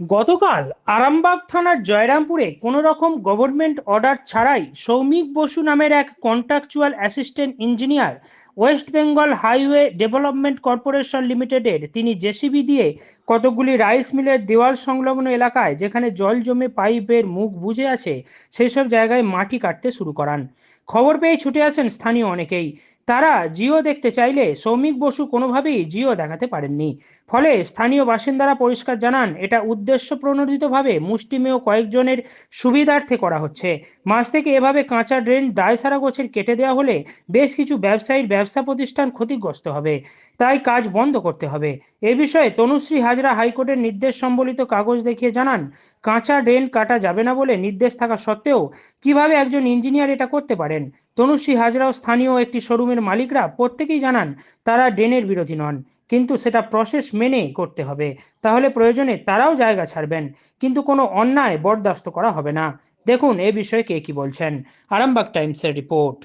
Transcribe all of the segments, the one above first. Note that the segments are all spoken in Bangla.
গতকাল আরামবাগ থানার জয়রামপুরে কোনো রকম গভর্নমেন্ট অর্ডার ছাড়াই সৌমিক বসু নামের এক contractual assistant engineer West Bengal highway development corporation লিমিটেডের তিনি জেসিবি দিয়ে কতগুলি রাইস মিলের দেওয়াল সংলগ্ন এলাকায় যেখানে জল জমে পাইপের মুখ বুজে আছে সেই সব জায়গায় মাটি কাটতে শুরু করান। খবর পেয়ে ছুটে আসেন স্থানীয় অনেকেই। তারা জিও দেখতে চাইলে সৌমিক বসু কোনোভাবেই জিও দেখাতে পারেননি। ফলে স্থানীয় বাসিন্দারা পরিষ্কার জানান, এটা উদ্দেশ্য প্রণোদিতভাবে মুষ্টিমেয় কয়েকজনের সুবিধার্থে করা হচ্ছে। মাস থেকে এভাবে কাঁচা ড্রেন, দায়সারা গোছের কেটে দেওয়া হলে বেশ কিছু ব্যবসায়ীর ব্যবসা প্রতিষ্ঠান ক্ষতিগ্রস্ত হবে। তাই কাজ বন্ধ করতে হবে। এ বিষয়ে তনুশ্রী হাজরা হাইকোর্টের নির্দেশ সম্বলিত কাগজ দেখিয়ে জানান, কাঁচা ড্রেন কাটা যাবে না বলে নির্দেশ থাকা সত্ত্বেও কীভাবে একজন ইঞ্জিনিয়ার এটা করতে পারেন? তনুশ্রী হাজরাও স্থানীয় একটি শোরুমের মালিকরা প্রত্যেকেই জানান, তারা ড্রেনের বিরোধী নন, কিন্তু সেটা প্রসেস মেনে করতে হবে। তাহলে প্রয়োজনে তারাও জায়গা ছাড়বেন, কিন্তু কোনো অন্যায় বরদাস্ত করা হবে না। দেখুন এ বিষয়ে কে কি বলছেন। আরামবাগ টাইমসের রিপোর্ট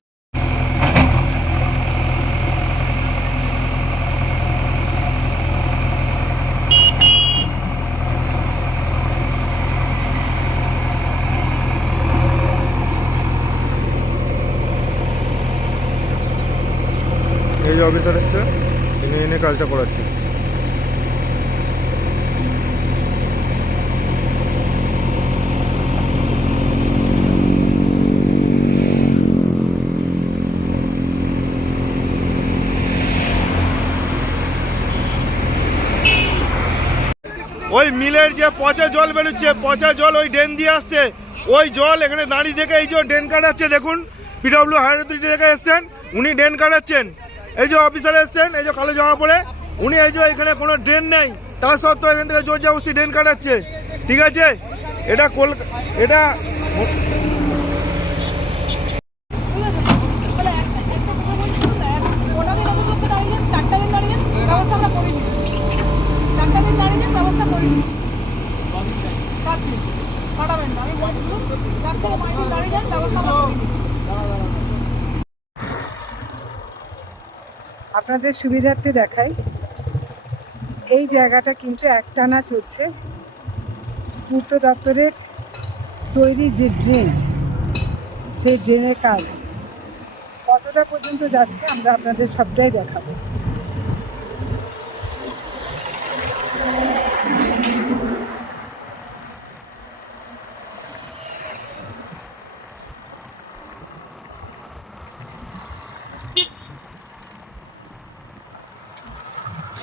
এই যে অফিসার এসছে, এনে এনে কাজটা করাচ্ছি। ওই মিলের যে পচা জল বেরোচ্ছে, পচা জল ওই ড্রেন দিয়ে আসছে। ওই জল এখানে দাঁড়িয়ে থেকে এই যে ড্রেন কাটাচ্ছে, দেখুন পিডব্লিউ হায়ার অথরিটি থেকে এসছেন, উনি ড্রেন কাটাচ্ছেন। এই যে অফিসার এসছেন, এই যে কালো জামা পরে, উনি এই যে এখানে কোনো ড্রেন নেই। তার সত্ত্বেও এখান থেকে জোর জবস্তি ড্রেন কাটাচ্ছে। ঠিক আছে? এটা কলকা এটা বলে একটা একটা কথা বলছি শুনুন, এক- ওটা দিন অভিযোগটা দাঁড়িয়ে যান, চারটা দিন দাঁড়িয়ে যান, ব্যবস্থা আমরা করিনি। চারটা দিন দাঁড়িয়ে যান, ব্যবস্থা করিনি। সাত দিন। কাটাবেন না, আমি বলছি শুনুন, চার থেকে পাঁচ দিন দাঁড়িয়ে যান, ব্যবস্থা আমরা করিনি। আপনাদের সুবিধার্থে দেখাই। এই জায়গাটা কিন্তু একটানা চলছে। পূর্ত দপ্তরের তৈরি যে ড্রেন, সেই ড্রেনের কাজ। কতটা পর্যন্ত যাচ্ছে আমরা আপনাদের সবটাই দেখাবো।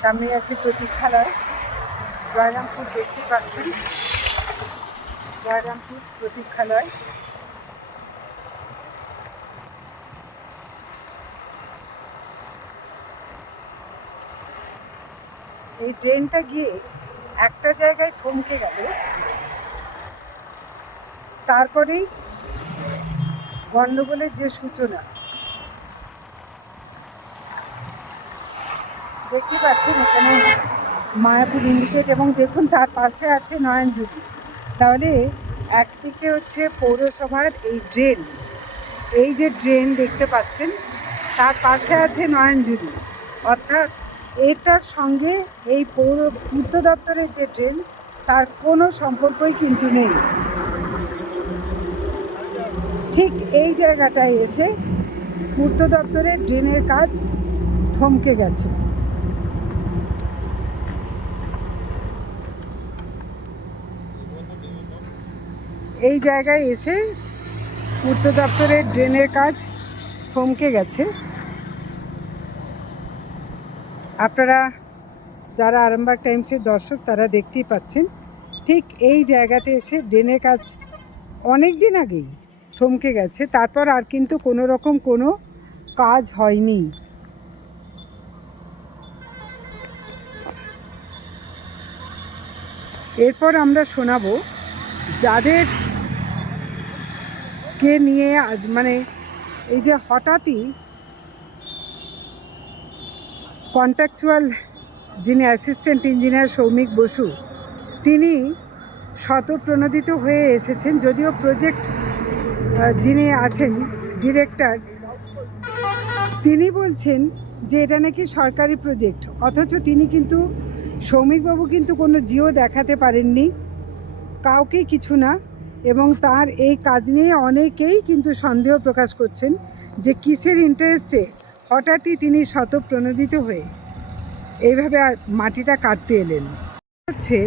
সামনে আছে প্রতীক্ষালয় জয়রামপুর দেখতে পাচ্ছেন। জয়রামপুর প্রতীক্ষালয় এই ট্রেনটা গিয়ে একটা জায়গায় থমকে গেল। তারপরেই গণ্ডগোলের যে সূচনা দেখতে পাচ্ছেন এখানে মায়াপুর ইন্ডিকেট এবং দেখুন তার পাশে আছে নয়নজুলি তাহলে একদিকে হচ্ছে পৌরসভার এই ড্রেন এই যে ড্রেন দেখতে পাচ্ছেন, তার পাশে আছে নয়নজুলি অর্থাৎ এটার সঙ্গে এই পৌর পূর্ত দপ্তরের যে ড্রেন তার কোনো সম্পর্কই কিন্তু নেই। ঠিক এই জায়গাটায় এসে পূর্ত দপ্তরের ড্রেনের কাজ থমকে গেছে। এই জায়গায় এসে পূর্ত দপ্তরের ড্রেনের কাজ থমকে গেছে। আপনারা যারা আরামবাগ টাইমসের দর্শক, তারা দেখতেই পাচ্ছেন, ঠিক এই জায়গাতে এসে ড্রেনের কাজ অনেক দিন আগেই থমকে গেছে। তারপর আর কিন্তু কোনো রকম কোনো কাজ হয়নি। এরপর আমরা শোনাবো, যাদের কে নিয়ে আজ মানে এই যে হঠাৎই কন্ট্রাকচুয়াল যিনি অ্যাসিস্ট্যান্ট ইঞ্জিনিয়ার সৌমিক বসু, তিনি শতপ্রণোদিত হয়ে এসেছেন। যদিও প্রজেক্ট যিনি আছেন ডিরেক্টর তিনি বলছেন যে এটা নাকি সরকারি প্রজেক্ট অথচ তিনি কিন্তু, সৌমিকবাবু কিন্তু কোনো জিও দেখাতে পারেননি। কাউকেই কিছু না। এবং তার এই কাজ নিয়ে অনেকেই কিন্তু সন্দেহ প্রকাশ করছেন যে কিসের ইন্টারেস্টে হঠাৎই তিনি শতপ্রণোদিত হয়ে এইভাবে মাটিটা কাটতে এলেন। হচ্ছে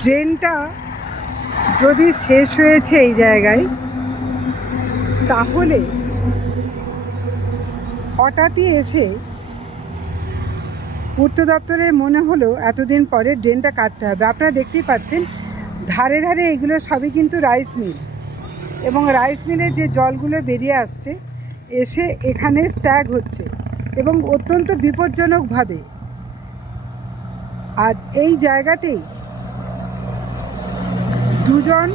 ড্রেনটা যদি শেষ হয়েছে এই জায়গায়, তাহলে হঠাৎই এসে পূর্ত দপ্তরের মনে হলো এতদিন পরে ড্রেনটা কাটতে হবে। আপনারা দেখতেই পাচ্ছেন ধারে ধারে এগুলো সবই কিন্তু রাইস মিল এবং রাইস মিলের যে জলগুলো বেরিয়ে আসছে, এসে এখানে স্ট্যাগ হচ্ছে এবং অত্যন্ত বিপজ্জনকভাবে। আর এই জায়গাতেই দুজন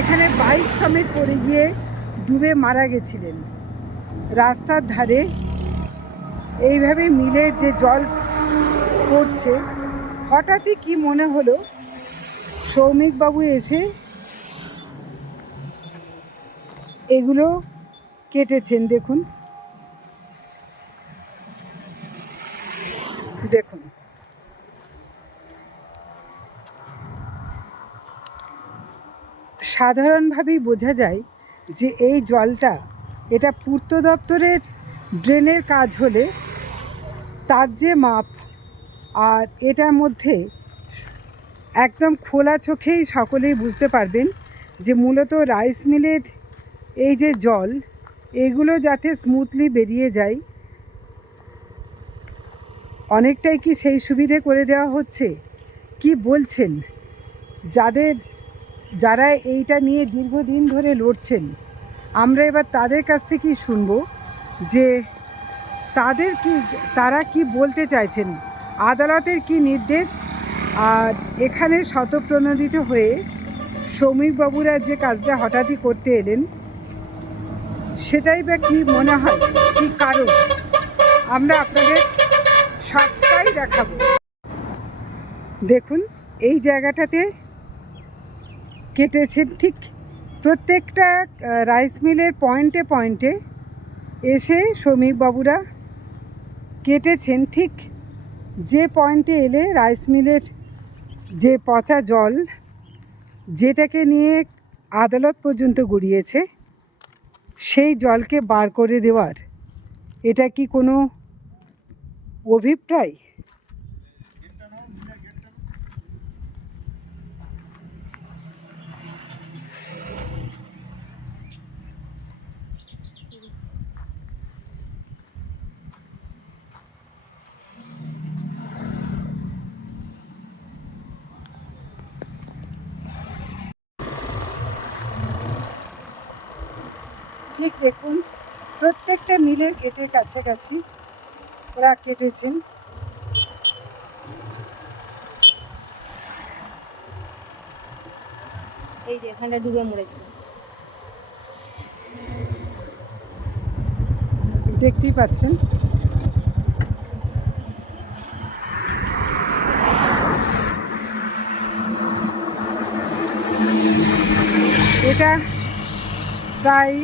এখানে বাইক সমেত পড়ে গিয়ে ডুবে মারা গেছিলেন। রাস্তার ধারে এইভাবে মিলের যে জল পড়ছে, হঠাৎই কি মনে হলো সৌমিকবাবু এসে এগুলো কেটেছেন, দেখুন। দেখুন। সাধারণভাবেই বোঝা যায় যে এই জলটা এটা পূর্ত দপ্তরের ড্রেনের কাজ হলে তার যে মাপ আর এটার মধ্যে একদম খোলা চোখেই সকলেই বুঝতে পারবেন যে মূলত রাইস মিলের এই যে জল, এগুলো যাতে স্মুথলি বেরিয়ে যায়, অনেকটাই কি সেই সুবিধে করে দেওয়া হচ্ছে? কি বলছেন? যাদের, যারা এইটা নিয়ে দীর্ঘদিন ধরে লড়ছেন, আমরা এবার তাদের কাছ থেকেই শুনব যে তাদের কি, তারা কি বলতে চাইছেন? আদালতের কি নির্দেশ? আর এখানে শতপ্রণোদিত হয়ে সৌমিকবাবুরা যে কাজটা হঠাৎই করতে এলেন, সেটাই বা কি মনে হয়? কি কারণ? আমরা আপনাদের সবটাই দেখাবো। দেখুন, এই জায়গাটাতে কেটেছেন ঠিক প্রত্যেকটা রাইস মিলের পয়েন্টে পয়েন্টে এসে শ্রমিকবাবুরা কেটেছেন ঠিক যে পয়েন্টে এলে রাইস মিলের যে পচা জল যেটাকে নিয়ে আদালত পর্যন্ত গড়িয়েছে, সেই জলকে বার করে দেওয়ার, এটা কি কোনো অভিপ্রায়? ঠিক দেখুন প্রত্যেকটা মিলের গেটের কাছাকাছি ওরা কেটেছেন। এই যে এখানটা ডুবে মরেছে। দেখতেই পাচ্ছেন। এটা প্রায়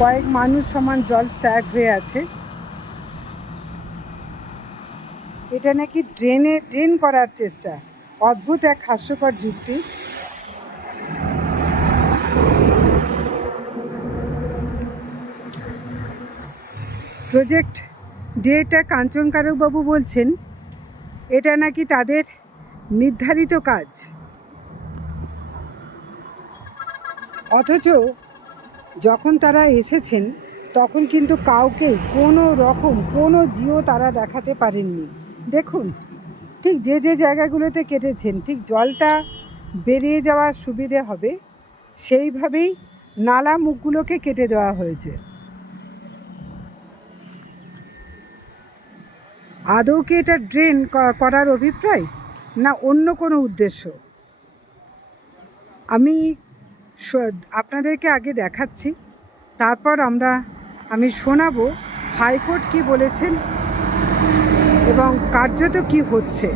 কয়েক মানুষ সমান জল স্ট্যাক হয়ে আছে। এটা নাকি ড্রেনে ড্রেন করার চেষ্টা। অদ্ভুত এক হাস্যকর যুক্তি। প্রজেক্ট ডিরেক্টর কাঞ্চন কারকবাবু বলছেন, এটা নাকি তাদের নির্ধারিত কাজ। অথচ যখন তারা এসেছেন, তখন কিন্তু কাউকেই কোনো রকম, কোনো জিও তারা দেখাতে পারেননি। দেখুন, ঠিক যে যে জায়গাগুলোতে কেটেছেন, ঠিক জলটা বেরিয়ে যাওয়ার সুবিধে হবে, সেইভাবেই নালা মুখগুলোকে কেটে দেওয়া হয়েছে। আদৌ কি এটা ড্রেন করার অভিপ্রায়? না অন্য কোনো উদ্দেশ্য? আমি আপনাদেরকে আগে দেখাচ্ছি। তারপর আমরা, আমি শোনাবো হাইকোর্ট কি বলেছেন এবং কার্যত কি হচ্ছে।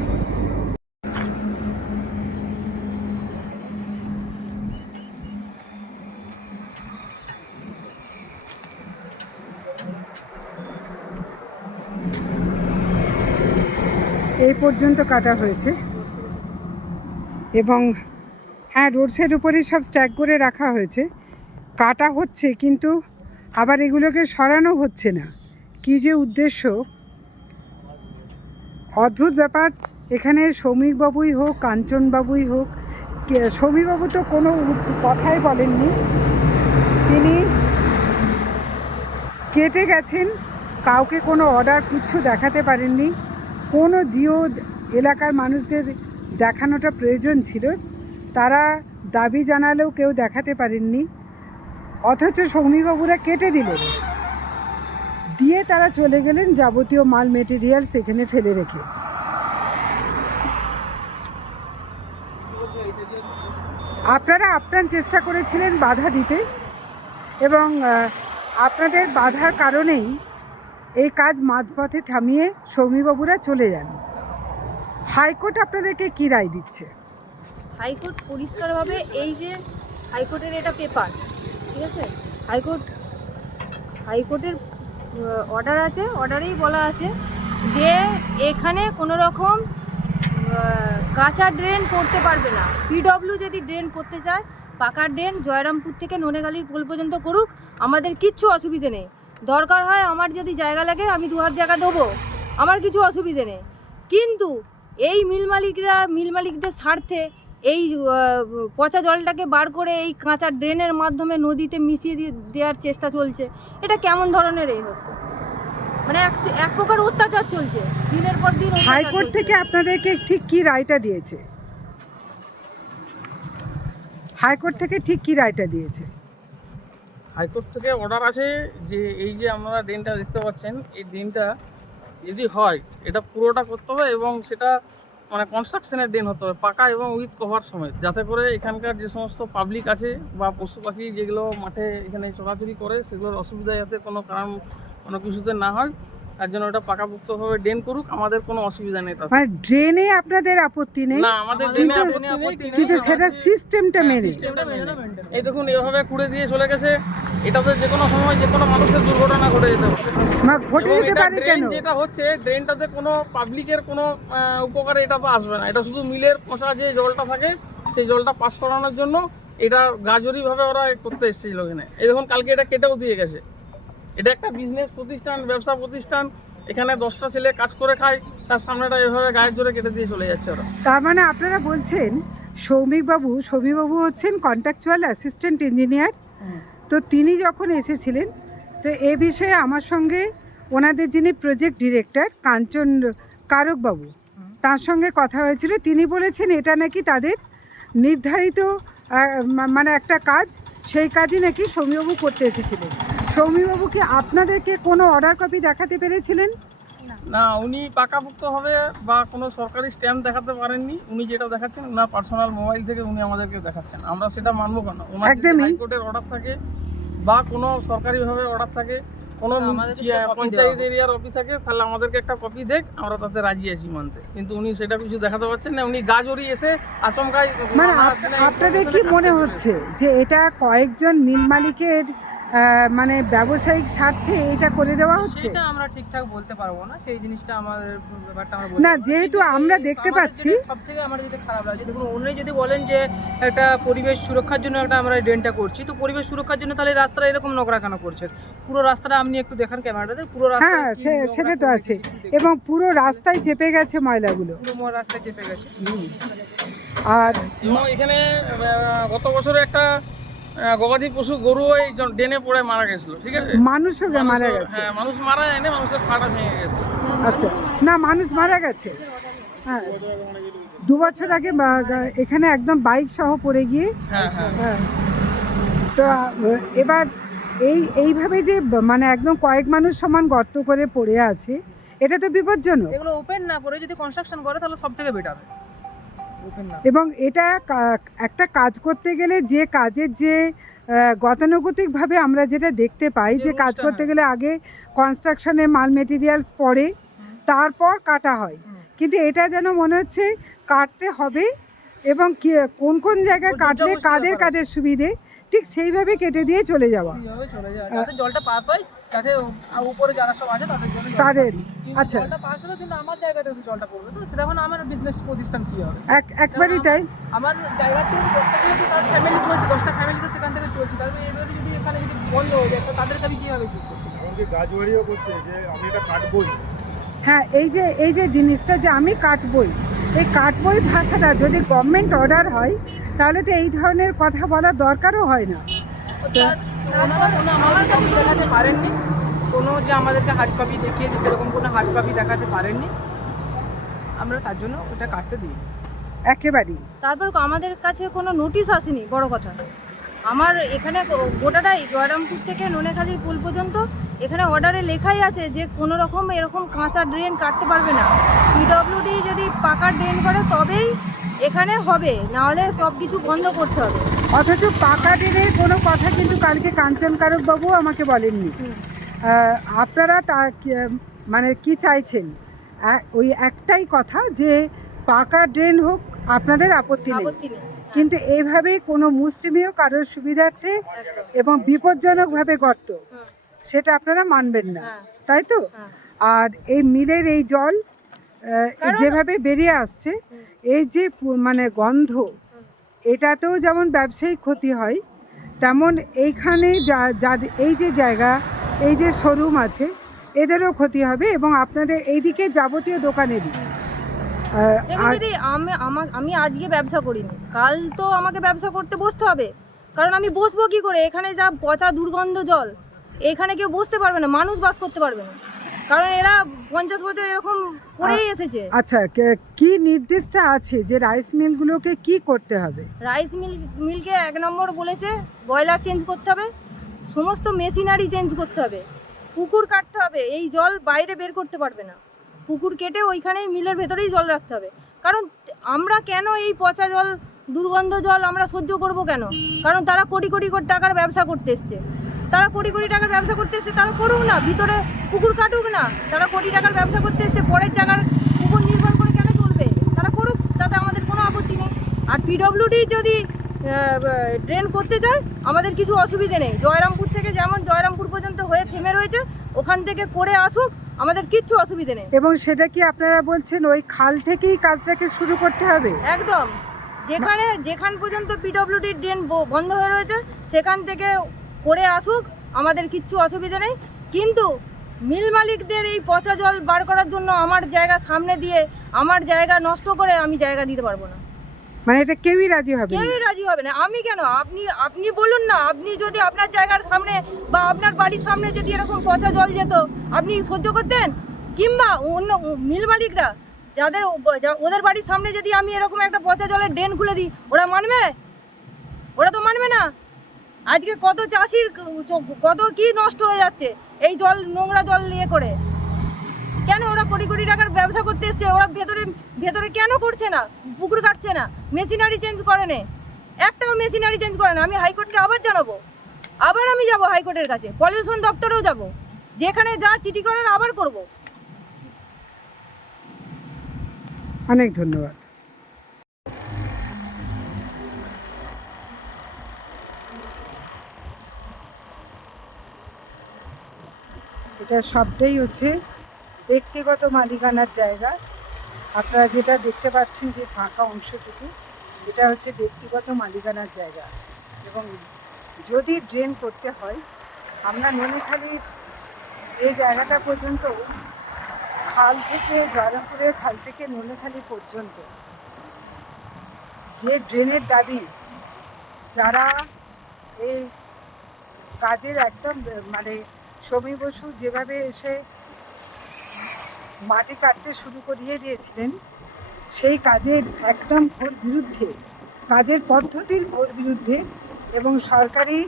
এই পর্যন্ত কাটা হয়েছে। এবং হ্যাঁ রোড সাইড সব স্ট্যাক করে রাখা হয়েছে। কাটা হচ্ছে কিন্তু আবার এগুলোকে সরানো হচ্ছে না। কী যে উদ্দেশ্য। অদ্ভুত ব্যাপার। এখানে সৌমিকবাবুই হোক কাঞ্চনবাবুই হোক সৌমিকবাবু তো কোনো কথাই বলেননি। তিনি কেটে গেছেন। কাউকে কোনো অর্ডার কিচ্ছু দেখাতে পারেননি। কোনো জিও এলাকার মানুষদের দেখানোটা প্রয়োজন ছিল। তারা দাবি জানালেও কেউ দেখাতে পারেননি, অথচ সৌমিকবাবুরা কেটে দিলেন। দিয়ে তারা চলে গেলেন যাবতীয় মাল মেটেরিয়াল সেখানে ফেলে রেখে। আপনারা আপ্রাণ চেষ্টা করেছিলেন বাধা দিতে এবং আপনাদের বাধার কারণেই এই কাজ মাঝপথে থামিয়ে সৌমিবাবুরা চলে যান। হাইকোর্ট আপনাদেরকে কী রায় দিচ্ছে? হাইকোর্ট পরিষ্কারভাবে এই যে হাইকোর্টের এটা পেপার, ঠিক আছে? হাইকোর্ট, হাইকোর্টের অর্ডার আছে অর্ডারেই বলা আছে যে এখানে কোনো রকম কাঁচা ড্রেন করতে পারবে না। পিডব্লিউ যদি ড্রেন করতে চায়, পাকা ড্রেন জয়রামপুর থেকে নোনেগালির পোল পর্যন্ত করুক, আমাদের কিচ্ছু অসুবিধে নেই। দরকার হয় আমার যদি জায়গা লাগে, আমি দু হাত জায়গা দেবো। আমার কিছু অসুবিধে নেই। কিন্তু এই মিল মালিকরা, মিল মালিকদের স্বার্থে এই পচা জলটাকে বার করে এই কাঁচা ড্রেনের মাধ্যমে নদীতে মিশিয়ে দিয়ে দেওয়ার চেষ্টা চলছে। এটা কেমন ধরনের এই হচ্ছে? মানে এক এক প্রকার অত্যাচার চলছে। দিনের পর দিন হাইকোর্ট থেকে আপনাদেরকে ঠিক কী রায়টা দিয়েছে? হাইকোর্ট থেকে ঠিক কী রায়টা দিয়েছে? হাইকোর্ট থেকে অর্ডার আছে যে এই যে আপনারা ড্রেনটা দেখতে পাচ্ছেন এই ড্রেনটা যদি হয় এটা পুরোটা করতে হবে এবং সেটা মানে কনস্ট্রাকশনের ড্রেন হতে হবে, পাকা এবং উইথ কভার সমেত যাতে করে এখানকার যে সমস্ত পাবলিক আছে বা পশু পাখি যেগুলো মাঠে এখানে চলাচলি করে, সেগুলোর অসুবিধা যাতে কোনো কারণ কোনো কিছুতে না হয়। তার জন্য ওটা পাকাপোক্তভাবে ড্রেন করুক আমাদের কোনো অসুবিধা নেই তাতে। মানে ড্রেনে আপনাদের আপত্তি নেই? না আমাদের কিন্তু ড্রেনে আপত্তি নেই। কিন্তু সেটা সিস্টেমটা মেনে সিস্টেমটা মেনে নেয়। এই দেখুন এভাবে কুড়ে দিয়ে চলে গেছে। এটাতে যে কোনো সময় যে কোনো মানুষের দুর্ঘটনা ঘটে যেতে পারে। মা ঘটে এবং যেতে এটা পারে ড্রেন কেন? যেটা হচ্ছে ড্রেনটাতে কোনো পাবলিকের কোনো আহ, উপকারে এটা তো আসবে না। এটা শুধু মিলের পোষা যে জলটা থাকে সেই জলটা পাস করানোর জন্য এটা গাজরিভাবে ওরা করতে এসেছিল এখানে এই দেখুন কালকে এটা কেটেও দিয়ে গেছে। এটা একটা বিজনেস প্রতিষ্ঠান ব্যবসা প্রতিষ্ঠান। এখানে দশটা ছেলে কাজ করে খায় তার সামনেটা এভাবে গায়ের জোরে কেটে দিয়ে চলে যাচ্ছে ওরা। তার মানে আপনারা বলছেন সৌমিকবাবু সৌমিকবাবু হচ্ছেন কন্ট্রাকচুয়াল অ্যাসিস্ট্যান্ট ইঞ্জিনিয়ার তো তিনি যখন এসেছিলেন তো এ বিষয়ে আমার সঙ্গে ওনাদের যিনি প্রজেক্ট ডিরেক্টর কাঞ্চন কারকবাবু তার সঙ্গে কথা হয়েছিল। তিনি বলেছেন এটা নাকি তাদের নির্ধারিত মানে একটা কাজ সেই কাজই নাকি সৌমিবাবু করতে এসেছিলেন। সৌমিবাবু কি আপনাদেরকে কোনো অর্ডার কপি দেখাতে পেরেছিলেন? না উনি পাকাপোক্ত হবে বা কোনো সরকারি স্ট্যাম্প দেখাতে পারেননি। উনি যেটা দেখাচ্ছেন ওনার পার্সোনাল মোবাইল থেকে উনি আমাদেরকে দেখাচ্ছেন। আমরা সেটা মানবো কেন? ওনার। হাইকোর্টের অর্ডার থাকে বা কোনো সরকারিভাবে অর্ডার থাকে কোনো পঞ্চায়েত এরিয়ার অফিস থাকে তাহলে আমাদেরকে একটা কপি দেখ আমরা তাতে রাজি আছি মানতে। কিন্তু উনি সেটা কিছু দেখাতে পারছেন না উনি গা গাজরি এসে আচমকাই মানে আপনাদের কি মনে হচ্ছে যে এটা কয়েকজন মিল মালিকের মানে ব্যবসায়িক স্বার্থে এটা করে দেওয়া হচ্ছে? সেটা আমরা ঠিকঠাক বলতে পারব না সেই জিনিসটা আমাদের ব্যাপারটা আমরা না যেহেতু আমরা দেখতে পাচ্ছি সব থেকে আমার যেটা খারাপ লাগছে দেখুন উনি যদি বলেন যে একটা পরিবেশ সুরক্ষার জন্য একটা আমরা ড্রেনটা করছি তো পরিবেশ সুরক্ষার জন্য তাহলে রাস্তাটা এরকম নোংরা কেন করছে। পুরো রাস্তাটা আপনি একটু দেখান ক্যামেরাটাতে পুরো রাস্তা হ্যাঁ সেটা তো আছে। এবং পুরো রাস্তায় চেপে গেছে ময়লাগুলো। পুরো রাস্তায় চেপে গেছে। আর এখানে গত বছরে একটা গবাদি পশু গরু ওই ড্রেনে পড়ে মারা গেছিল ঠিক আছে? মানুষও মারা গেছে। হ্যাঁ মানুষ মারা যায়নি মানুষের পাটা ভেঙে গেছে। আচ্ছা না মানুষ মারা গেছে। হ্যাঁ দু বছর আগে এখানে একদম বাইক সহ পড়ে গিয়ে হ্যাঁ হ্যাঁ। হ্যাঁ। তো এবার এই এইভাবে যে মানে একদম কয়েক মানুষ সমান গর্ত করে পড়ে আছে এটা তো বিপজ্জনক। এগুলো ওপেন না করে যদি কনস্ট্রাকশন করে তাহলে সব থেকে বেটার এবং এটা একটা কাজ করতে গেলে যে কাজের যে গতানুগতিকভাবে আমরা যেটা দেখতে পাই যে কাজ করতে গেলে আগে কনস্ট্রাকশনে মাল মেটেরিয়ালস পড়ে তারপর কাটা হয়। কিন্তু এটা যেন মনে হচ্ছে কাটতে হবে এবং কোন কোন জায়গায় কাটলে কাদের কাদের সুবিধে ঠিক সেইভাবে কেটে দিয়ে চলে যাওয়া। জলটা পাস হয় যাতে উপরে যারা সব আছে তাদের জন্য আচ্ছা। জলটা পাস হলে কিন্তু আমার জায়গাতে এসে জলটা পড়বে তো সেটা এখন আমার বিজনেস প্রতিষ্ঠান কি হবে? এক একবারই তাই। আমার জায়গা থেকে দশটা তার ফ্যামিলি চলছে দশটা ফ্যামিলি তো সেখান থেকে চলছে। যদি এখানে যদি বন্ধ হয়ে যায় তো তাদের সাথে কীভাবে কী করতে? এমনকি গাছ করছে যে আমি এটা কাটবই হ্যাঁ এই যে এই যে জিনিসটা যে আমি কাটবই এই কাটবই ভাষাটা যদি গভর্নমেন্ট অর্ডার হয় তাহলে তো এই ধরনের কথা বলার দরকারও হয় না। ওনারা কোনো আমাদের কপি দেখাতে পারেননি। কোনো যে আমাদেরকে হার্ড কপি দেখিয়েছে সেরকম কোনো হার্ড কপি দেখাতে পারেননি। আমরা তার জন্য ওটা কাটতে দিই একেবারেই। তারপর আমাদের কাছে কোনো নোটিশ আসেনি বড় কথা। আমার এখানে গো- গোটাটাই জয়রামপুর থেকে নোনেখালির পুল পর্যন্ত এখানে অর্ডারে লেখাই আছে যে কোনো রকম এরকম কাঁচা ড্রেন কাটতে পারবে না। পিডব্লিউডি যদি পাকা ড্রেন করে তবেই এখানে হবে। নাহলে সব কিছু বন্ধ করতে হবে। অথচ পাকা ড্রেনের কোনো কথা কিন্তু কালকে কাঞ্চন কারক বাবু আমাকে বলেননি। আপনারা তা মানে কি চাইছেন? ওই একটাই কথা যে পাকা ড্রেন হোক আপনাদের আপত্তি নেই। কিন্তু এইভাবে কোনো মুসলিমীয় কারোর সুবিধার্থে এবং বিপজ্জনকভাবে গর্ত সেটা আপনারা মানবেন না। হ্যাঁ। তাই তো? হ্যাঁ। আর এই মিলের এই জল যেভাবে বেরিয়ে আসছে এই যে মানে গন্ধ এটাতেও যেমন ব্যবসায়িক ক্ষতি হয় তেমন এইখানে যা যাদের এই যে জায়গা এই যে শোরুম আছে এদেরও ক্ষতি হবে এবং আপনাদের এইদিকে যাবতীয় দোকানেরই দিদি আমি আমার আমি আজকে ব্যবসা করিনি। কাল তো আমাকে ব্যবসা করতে বসতে হবে। কারণ আমি বসবো কি করে? এখানে যা পচা দুর্গন্ধ জল এখানে কেউ বসতে পারবে না মানুষ বাস করতে পারবে না। কারণ এরা পঞ্চাশ বছর এরকম করেই এসেছে। আচ্ছা কে- নির্দিষ্ট আছে যে রাইস মিলগুলোকে কি করতে হবে? রাইস মিল মিলকে এক নম্বর বলেছে বয়লার চেঞ্জ করতে হবে সমস্ত মেশিনারি চেঞ্জ করতে হবে। পুকুর কাটতে হবে এই জল বাইরে বের করতে পারবে না। পুকুর কেটে ওইখানেই মিলের ভেতরেই জল রাখতে হবে। কারণ আমরা কেন এই পচা জল দুর্গন্ধ জল আমরা সহ্য করব কেন? কারণ তারা কোটি কোটি কোটি টাকার ব্যবসা করতে এসছে। তারা কোটি কোটি টাকার ব্যবসা করতে এসছে তারা করুক না ভিতরে পুকুর কাটুক না তারা কোটি টাকার ব্যবসা করতে এসছে পরের জায়গার উপর নির্ভর করে কেন চলবে? তারা করুক তাতে আমাদের কোনো আপত্তি নেই। আর পিডব্লিউডি যদি ড্রেন করতে চায় আমাদের কিছু অসুবিধে নেই। জয়রামপুর থেকে যেমন জয়রামপুর পর্যন্ত হয়ে থেমে রয়েছে ওখান থেকে করে আসুক আমাদের কিচ্ছু অসুবিধে নেই। এবং সেটা কি আপনারা বলছেন ওই খাল থেকেই কাজটাকে শুরু করতে হবে? একদম। যেখানে যেখান পর্যন্ত পিডব্লিউডি ড্রেন বন্ধ হয়ে রয়েছে সেখান থেকে করে আসুক আমাদের কিচ্ছু অসুবিধা নেই। কিন্তু মিল মালিকদের এই পচা জল বার করার জন্য আমার জায়গা সামনে দিয়ে আমার জায়গা নষ্ট করে আমি জায়গা দিতে পারব না। মানে এটা কেউই রাজি হবে কেউই রাজি হবে না। আমি কেন? আপনি আপনি বলুন না আপনি যদি আপনার জায়গার সামনে বা আপনার বাড়ির সামনে যদি এরকম পচা জল যেত আপনি সহ্য করতেন? কিংবা অন্য মিল মালিকরা যাদের ওদের বাড়ির সামনে যদি আমি এরকম একটা পচা জলের ড্রেন খুলে দিই ওরা মানবে? ওরা তো মানবে না। আজকে কত চাষির, কত কি নষ্ট হয়ে যাচ্ছে? এই জল, নোংরা জল নিয়ে করে। কেন ওরা কোটি কোটি টাকার ব্যবসা করতে এসছে? ওরা ভেতরে ভেতরে কেন করছে না? পুকুর কাটছে না? মেশিনারি চেঞ্জ করে নে। একটাও মেশিনারি চেঞ্জ করে না। আমি হাইকোর্টকে আবার জানাব। আবার আমি যাব হাইকোর্টের কাছে। পলিউশন দপ্তরেও যাব। যেখানে যা চিঠি করার আবার করব। অনেক ধন্যবাদ। এটা সবটাই হচ্ছে ব্যক্তিগত মালিকানার জায়গা। আপনারা যেটা দেখতে পাচ্ছেন যে ফাঁকা অংশটুকু, এটা হচ্ছে ব্যক্তিগত মালিকানার জায়গা। এবং যদি ড্রেন করতে হয়, আমরা ননীখালির যে জায়গাটা পর্যন্ত, খাল থেকে জয়রামপুরের খাল থেকে নলেখালি পর্যন্ত, যে ড্রেনের দাবি, যারা এই কাজের একদম মানে সমী বসু যেভাবে এসে মাটি কাটতে শুরু করিয়ে দিয়েছিলেন, সেই কাজের একদম ঘোর বিরুদ্ধে, কাজের পদ্ধতির ঘোর বিরুদ্ধে এবং সরকারি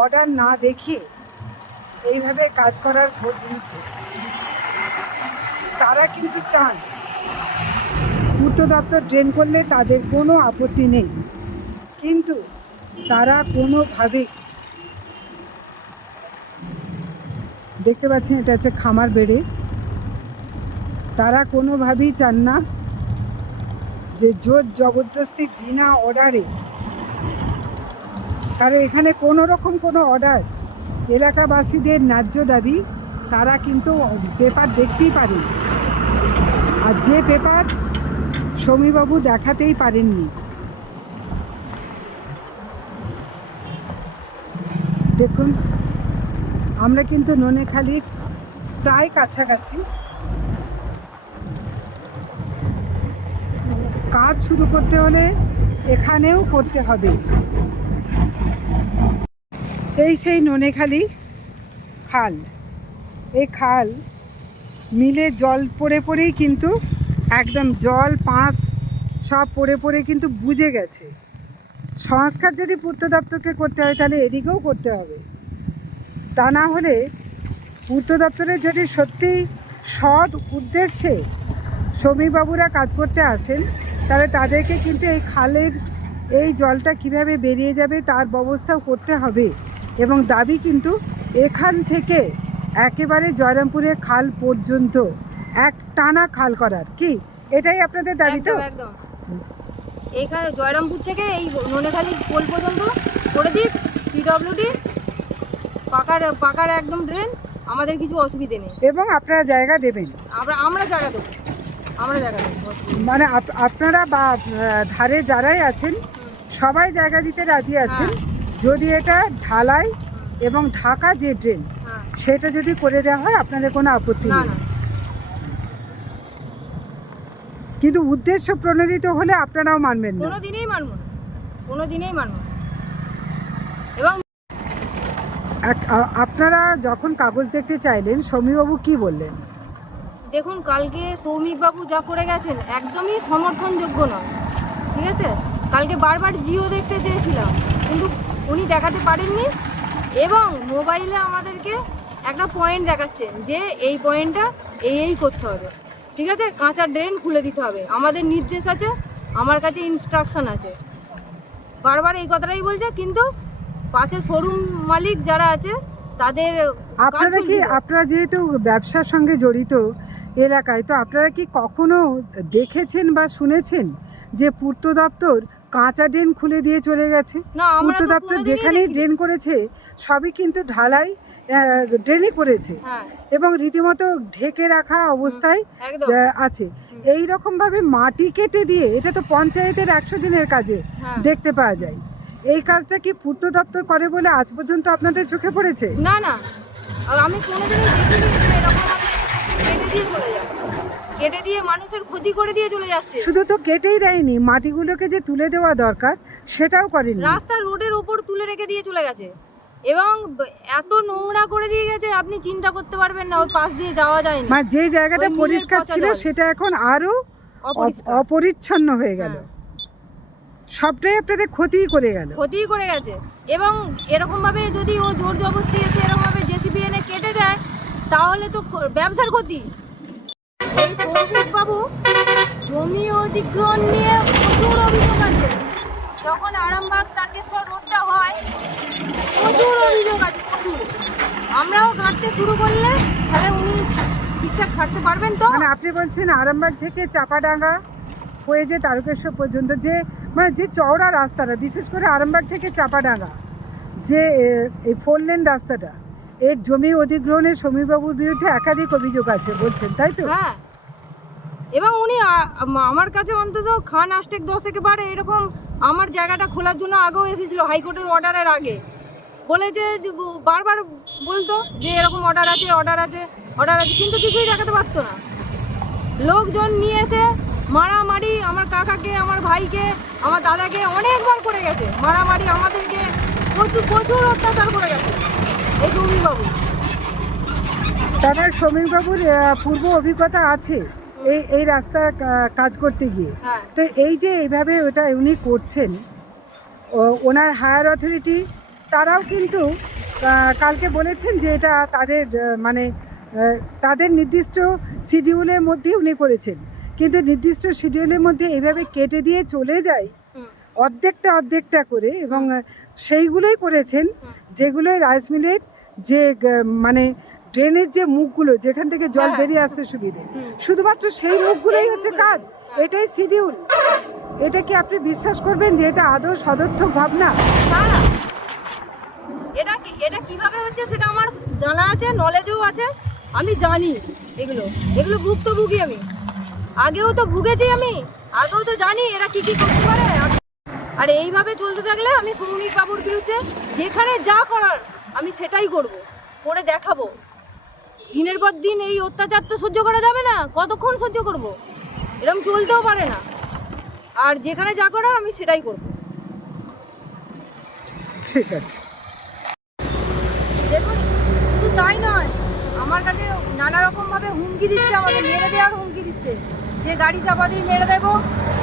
অর্ডার না দেখিয়ে এইভাবে কাজ করার ঘোর বিরুদ্ধে। তারা কিন্তু চান, পূর্ত দপ্তর ড্রেন করলে তাদের কোনো আপত্তি নেই। কিন্তু তারা কোনোভাবে দেখতে পাচ্ছেন, এটা হচ্ছে খামার বেড়ে। তারা কোনোভাবেই চান না যে জোর জবরদস্তি বিনা অর্ডারে কারণ এখানে কোনো রকম কোনো অর্ডার এলাকাবাসীদের ন্যায্য দাবি, তারা কিন্তু পেপার দেখতেই পারেন। আর যে পেপার সমীবাবু দেখাতেই পারেননি। দেখুন আমরা কিন্তু ননেখালির প্রায় কাছাকাছি। কাজ শুরু করতে হলে এখানেও করতে হবে। এই সেই ননেখালি খাল এই খাল মিলে জল পড়ে পড়েই কিন্তু একদম জল, পাঁচ সব পড়ে পড়ে কিন্তু বুঝে গেছে। সংস্কার যদি পূর্ত দপ্তরকে করতে হয় তাহলে এদিকেও করতে হবে। তা না হলে পূর্ত দপ্তরের যদি সত্যিই সৎ উদ্দেশ্যে শ্রমিকবাবুরা কাজ করতে আসেন, তাহলে তাদেরকে কিন্তু এই খালের এই জলটা কীভাবে বেরিয়ে যাবে তার ব্যবস্থাও করতে হবে। এবং দাবি কিন্তু এখান থেকে একেবারে জয়রামপুরের খাল পর্যন্ত, এক টানা খাল করার। কি? এটাই আপনাদের দাবি তো? এইখানে জয়রামপুর থেকে এই ননেখালি পোল পর্যন্ত করে দিই পিডব্লিউডি পাকার পাকার একদম ড্রেন আমাদের কিছু অসুবিধে নেই। এবং আপনারা জায়গা দেবেন। আমরা আমরা জায়গা দেবো আমরা জায়গা দেবো। মানে আপ- আপনারা বা ধারে যারাই আছেন সবাই জায়গা দিতে রাজি আছেন। যদি এটা ঢালাই এবং ঢাকা যে ড্রেন হ্যাঁ। সেটা যদি করে দেওয়া হয় আপনাদের কোনো আপত্তি না নেই। কিন্তু উদ্দেশ্য প্রণোদিত হলে আপনারাও মানবেন না। কোনো দিনেই মানবো না। কোনো দিনেই মানবো এবং আপনারা যখন কাগজ দেখতে চাইলেন সমীবাবু কি বললেন? দেখুন, কালকে সৌমিকবাবু যা করে গেছেন, একদমই সমর্থনযোগ্য নয়, ঠিক আছে? কালকে বারবার জিও দেখতে চেয়েছিলাম, কিন্তু উনি দেখাতে পারেননি, এবং মোবাইলে আমাদেরকে একটা পয়েন্ট দেখাচ্ছেন যে এই পয়েন্টটা এই এই করতে হবে, ঠিক আছে? কাঁচা ড্রেন খুলে দিতে হবে, আমাদের নির্দেশ আছে, আমার কাছে ইনস্ট্রাকশন আছে। বারবার এই কথাটাই বলছে, কিন্তু পাশে শোরুম মালিক যারা আছে তাদের আপনারা কি আপনারা যেহেতু ব্যবসার সঙ্গে জড়িত এলাকায় তো আপনারা কি কখনো দেখেছেন বা শুনেছেন যে পূর্ত দপ্তর কাঁচা ড্রেন খুলে দিয়ে চলে গেছে? পূর্ত দপ্তর যেখানেই ড্রেন করেছে সবই কিন্তু ঢালাই ড্রেনই করেছে হ্যাঁ। এবং রীতিমতো ঢেকে রাখা অবস্থায় আছে। এই রকম ভাবে মাটি কেটে দিয়ে এটা তো পঞ্চায়েতের একশো দিনের কাজে হ্যাঁ। দেখতে পাওয়া যায়। এই কাজটা কি পূর্ত দপ্তর করে বলে আজ পর্যন্ত আপনাদের চোখে পড়েছে? না না। আমি কোনোদিনই দেখিনি যে এরকম কেটে দিয়ে চলে যায় কেটে দিয়ে মানুষের ক্ষতি করে দিয়ে চলে যাচ্ছে। শুধু তো কেটেই দেয়নি মাটিগুলোকে যে তুলে দেওয়া দরকার সেটাও করেনি। রাস্তা রোডের ওপর তুলে রেখে দিয়ে চলে গেছে। এবং এত নোংরা করে দিয়ে গেছে আপনি চিন্তা করতে পারবেন না ওর পাশ দিয়ে যাওয়া যায় না। যে জায়গাটা পরিষ্কার ছিল সেটা এখন আরও অপরিচ্ছন্ন হয়ে গেল। হ্যাঁ। সবটাই আপনাদের ক্ষতিই করে গেল। ক্ষতিই করে গেছে। এবং এরকম ভাবে যদি ও জোর জবরদস্তি এসে এরকম ভাবে জেসিবি এনে কেটে দেয় তাহলে তো ব্যবসার ক্ষতি। বাবু জমি অধিগ্রহণ নিয়ে প্রচুর অভিযোগ আছে। যখন আরামবাগ তারকেশ্বর রোডটা হয় প্রচুর অভিযোগ আছে প্রচুর। আমরাও ঘাঁটতে শুরু করলে তাহলে উনি ঠিকঠাক খাটতে পারবেন তো? মানে আপনি বলছেন আরামবাগ থেকে চাপাডাঙ্গা হয়ে যে তারকেশ্বর পর্যন্ত যে মানে যে চওড়া রাস্তাটা, বিশেষ করে আরামবাগ থেকে চাপাডাঙ্গা, যে এই ফোর লেন রাস্তাটা, এর জমি অধিগ্রহণের সমীবাবুর বিরুদ্ধে একাধিক অভিযোগ আছে বলছেন, তাই তো? হ্যাঁ। এবং উনি আমার কাছে অন্তত খান আষ্টেক দশ একেবারে এরকম আমার জায়গাটা খোলার জন্য আগেও এসেছিল হাইকোর্টের অর্ডারের আগে। বলেছে যে বারবার বলতো যে এরকম অর্ডার আছে অর্ডার আছে অর্ডার আছে, কিন্তু কিছুই দেখাতে পারতো না। লোকজন নিয়ে এসে মারামারি আমার কাকাকে আমার ভাইকে আমার দাদাকে অনেকবার করে গেছে। মারামারি আমাদেরকে প্রচুর প্রচুর অত্যাচার করে গেছে। এই বাবু তারপর সমীরবাবুর পূর্ব অভিজ্ঞতা আছে এই এই রাস্তার কাজ করতে গিয়ে। হ্যাঁ। তো এই যে এইভাবে ওটা উনি করছেন ওনার হায়ার অথরিটি তারাও কিন্তু কালকে বলেছেন যে এটা তাদের মানে তাদের নির্দিষ্ট শিডিউলের মধ্যে উনি করেছেন। কিন্তু নির্দিষ্ট শিডিউলের মধ্যে এইভাবে কেটে দিয়ে চলে যায়। অর্ধেকটা অর্ধেকটা করে এবং সেইগুলোই করেছেন যেগুলোই রাইস মিলের যে মানে ড্রেনের যে মুখগুলো যেখান থেকে জল হ্যাঁ। বেরিয়ে আসতে সুবিধে। শুধুমাত্র সেই মুখগুলোই হচ্ছে কাজ। এটাই শিডিউল এটা কি আপনি বিশ্বাস করবেন যে এটা আদৌ সদর্থক ভাবনা? এটা এটা কীভাবে হচ্ছে সেটা আমার জানা আছে নলেজও আছে। আমি জানি এগুলো। এগুলো ভুক্তভোগী আমি। আগেও তো ভুগেছি আমি আগেও তো জানি এরা কি কি করতে পারে। আর- এইভাবে চলতে থাকলে আমি সৌমিক বাবুর বিরুদ্ধে যেখানে যা করার আমি সেটাই করব করে দেখাবো। দিনের পর দিন এই অত্যাচার তো সহ্য করা যাবে না কতক্ষণ সহ্য করব? এরকম চলতেও পারে না। আর যেখানে যা করার আমি সেটাই করব। ঠিক আছে। দেখুন শুধু তাই নয় আমার কাছে নানা রকমভাবে হুমকি দিচ্ছে আমাকে মেরে দেওয়ার হুমকি দিচ্ছে। যে গাড়ি চাপা দিয়ে মেরে দেবো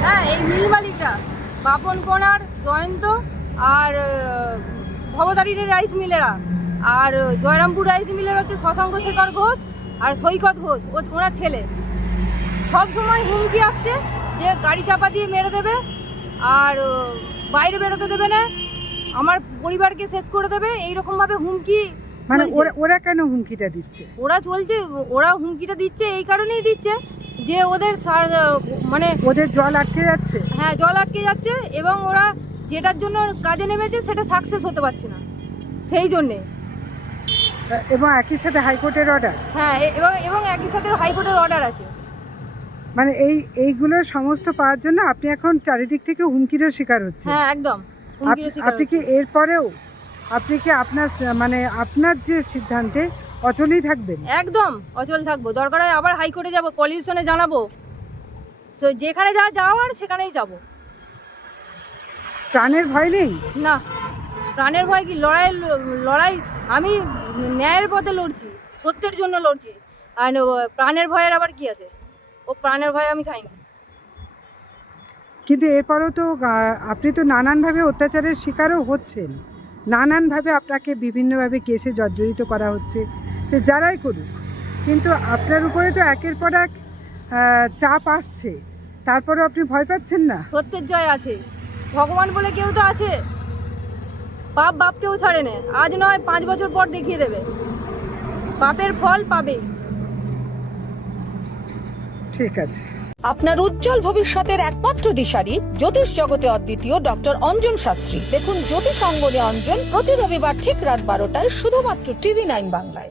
হ্যাঁ এই মিল মালিকরা বাপন কোনার জয়ন্ত আর আহ, ভবতারিণীর রাইস মিলেরা। আর জয়রামপুর রাইস মিলের হচ্ছে শশাঙ্ক শেখর ঘোষ আর সৈকত ঘোষ ও ওনার ছেলে। সব সময় হুমকি আসছে যে গাড়ি চাপা দিয়ে মেরে দেবে আর বাইরে বেরোতে দেবে না আমার পরিবারকে শেষ করে দেবে এইরকমভাবে হুমকি মানে ওরা ওরা কেন হুমকিটা দিচ্ছে? ওরা চলছে ওরা হুমকিটা দিচ্ছে এই কারণেই দিচ্ছে। যে ওদের সার- মানে ওদের জল আটকে যাচ্ছে? হ্যাঁ জল আটকে যাচ্ছে এবং ওরা যেটার জন্য কাজে নেমেছে সেটা সাকসেস হতে পারছে না। সেই জন্যে। এবং একই সাথে হাইকোর্টের অর্ডার হ্যাঁ এবং এবং একই সাথে হাইকোর্টের অর্ডার আছে। মানে এই এইগুলো সমস্ত পাওয়ার জন্য আপনি এখন চারিদিক থেকে হুমকিরও শিকার হচ্ছে হ্যাঁ একদম। আপনি কি এরপরেও আপনি কি আপনার মানে আপনার যে সিদ্ধান্তে অচলই থাকবেন। একদম অচল থাকব। দরকার হয় আবার হাইকোর্টে যাব পলিউশনে জানাব। তো যেখানে যা যাওয়ার সেখানেই যাব। প্রাণের ভয় নেই? না প্রাণের ভয় কি? লড়াই লড়াই আমি ন্যায়ের পথে লড়ছি সত্যের জন্য লড়ছি। আর প্রাণের ভয়ের আবার কি আছে? ও প্রাণের ভয় আমি খাই না। কিন্তু এরপরও তো আপনি তো নানানভাবে অত্যাচারের শিকারও হচ্ছেন। নানানভাবে আপনাকে বিভিন্নভাবে কেসে জর্জরিত করা হচ্ছে। যে যারাই করুক কিন্তু আপনার উপরে তো একের পর এক চাপ আসছে। তারপরেও আপনি ভয় পাচ্ছেন না? সত্যের জয় আছে। ভগবান বলে কেউ তো আছে। পাপ বাপ কেউ ছাড়ে না। আজ নয় পাঁচ বছর পর দেখিয়ে দেবে। পাপের ফল পাবে। ঠিক আছে। আপনার উজ্জ্বল ভবিষ্যতের একমাত্র দিশারি জ্যোতিষ জগতে অদ্বিতীয় ডক্টর অঞ্জন শাস্ত্রী। দেখুন জ্যোতিষ অঙ্গনে অঞ্জন প্রতি রবিবার ঠিক রাত বারোটায় শুধুমাত্র টিভি নাইন বাংলায়।